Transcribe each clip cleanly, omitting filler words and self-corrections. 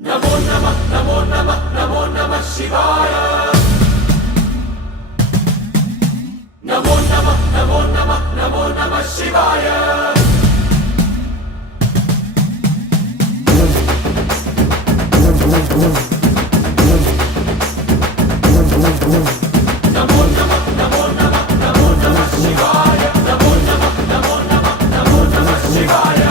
నమో నమః నమో నమః నమో నమః శివాయ నమో నమః నమో నమః నమో నమః శివాయ నమో నమః నమో నమః నమో నమః శివాయ నమో నమః నమో నమః నమో నమః శివాయ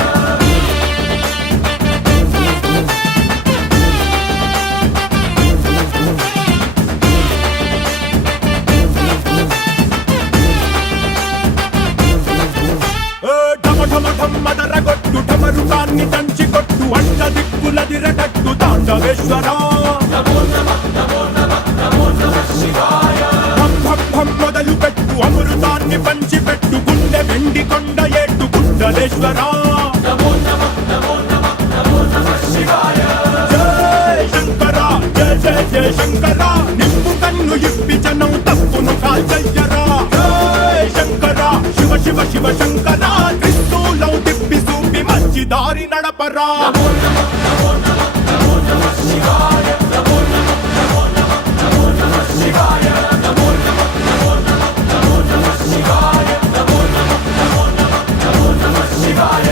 మదరగొట్టు ఢమరుకాన్ని దంచి కొట్టు అంట దిక్కులదిరగట్టు తాండవేశ్వరా నమో నమః నమో నమః నమో నమః శివాయ భం భం భం మొదలు పెట్టు అమృతాన్ని పంచి పెట్టు గుండె వెండి కొండ ఏట్టు గుండలేశ్వరా నమో నమః నమో నమః నమో నమః శివాయ జయ శంకరా జయ జయ జయ శంకరా నిప్పు కన్ను ఇప్పి జనం తప్పును కాల్చయ్యరా జయ శంకరా శివ శివ శివ శంకరా త్రిశూలం తిప్పి చూపి మంచి దారి నడపరా నమో నమః నమో నమః నమో నమః శివాయ నమో నమః నమో నమః నమో నమః శివాయ నమో నమః నమో నమః నమో నమః శివాయ నమో నమః నమో నమః నమో నమః శివాయ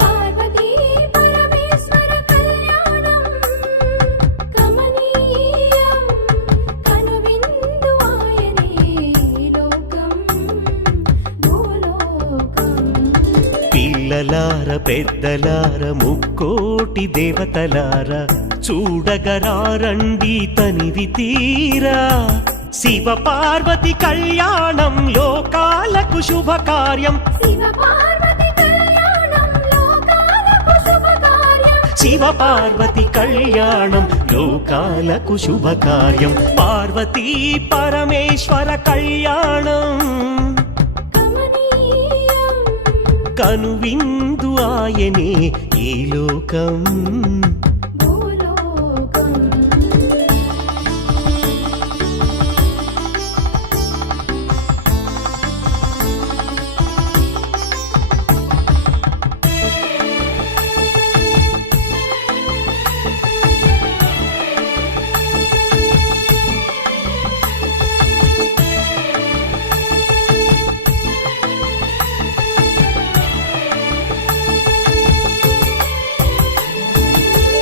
పార్వతీ పరమేశ్వర కళ్యాణం కమనీయం కనువిందు ఆయనే లోకం భూలోకం పిల్లలార పెద్దలార ముక్కోటి దేవతలార చూడగరారండి తనివి తీరా శివ పార్వతి కళ్యాణం లోకాలకు శుభకార్యం శివ పార్వతి కళ్యాణం లోకాలకు శుభకార్యం శివ పార్వతి కళ్యాణం లోకాలకు శుభకార్యం పార్వతీ పరమేశ్వర కళ్యాణం కమనీయం కనువిందు ఆయనే ఈ లోకం భూలోకం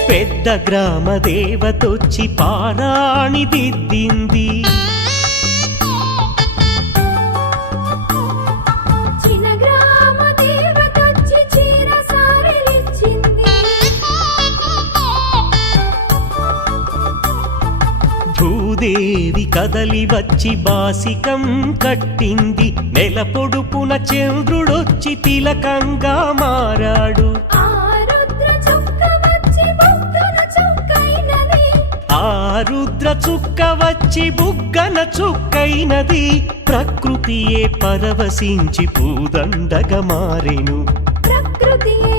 పెద్ద గ్రామ దేవతొచ్చి పారాణి దిద్దింది చిన్న గ్రామ దేవతొచ్చి చీర సారెలిచ్చింది భూదేవి కదలి వచ్చి బాసికం కట్టింది నెల పొడుపున చంద్రుడొచ్చి తిలకంగా మారాడు ఆ రుద్ర చుక్క వచ్చి బుగ్గన చుక్కైనది ఆ రుద్ర చుక్క వచ్చి బుగ్గన చుక్కైనది ప్రకృతియే పరవశించి పూదండగా మారెను ప్రకృతియే